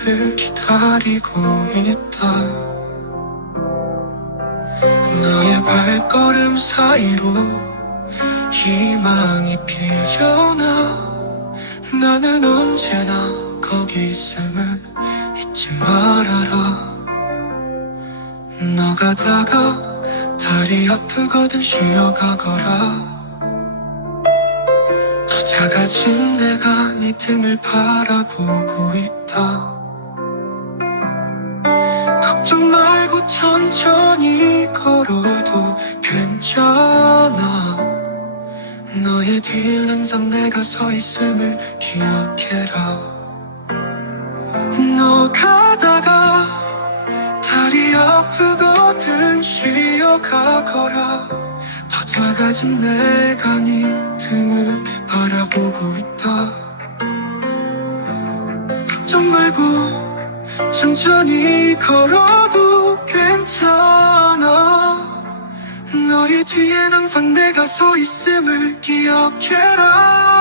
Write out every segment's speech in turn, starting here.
너를 기다리고 있다. 너의 발걸음 사이로 희망이 피어나? 나는 언제나 거기 있음을 잊지 말아라. 너 가 다가 다리 아프거든 쉬어가거라. 더 작아진 내가 네 등을 바라보고 있다 걱정 말고 천천히 걸어도 괜찮아. 너의 뒤엔 항상 내가 서 있음을 기억해라. 너 가다가 다리 아프거든 쉬어가거라. 더 작아진 내가 네 등을 바라보고 있다. 걱정 말고 천천히 걸어도 괜찮아. 너의 뒤엔 항상 내가 서 있음을 기억해라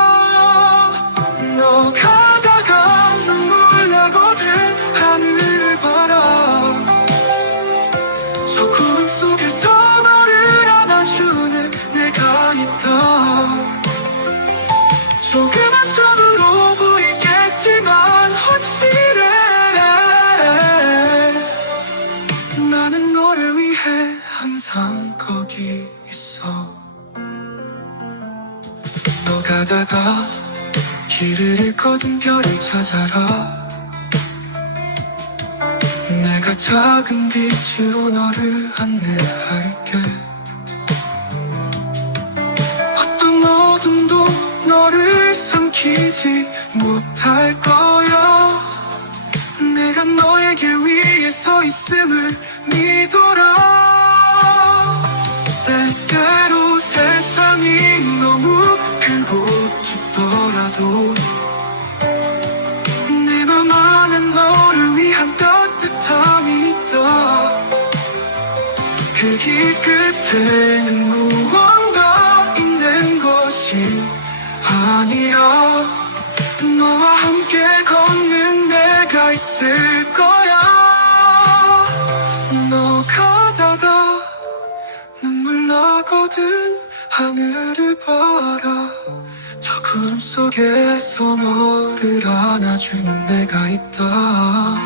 있어. 너 가다가 길을 잃거든 별을 찾아라. 내가 작은 빛으로 너를 안내할게. 어떤 어둠도 너를 삼키지 못할 거야. 내가 너에게 위에 서 있음을 믿어라 때때로 세상이 너무 크고 춥더라도 내맘 안에 너를 위한 따뜻함이 있다. 그 길 끝에는 무언가 있는 것이 아니라 너와 함께 걷는 내가 있을 거 모든 하늘을 봐라. 저 구름 속에서 너를 안아주는 내가 있다.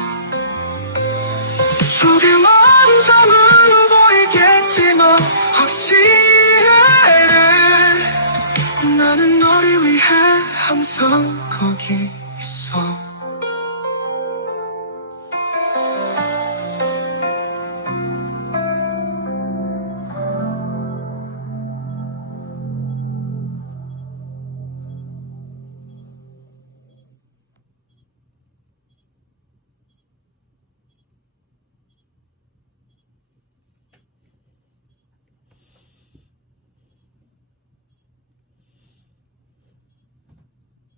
조그만 저물로 보이겠지만 확실해. 나는 너를 위해 항상 거기.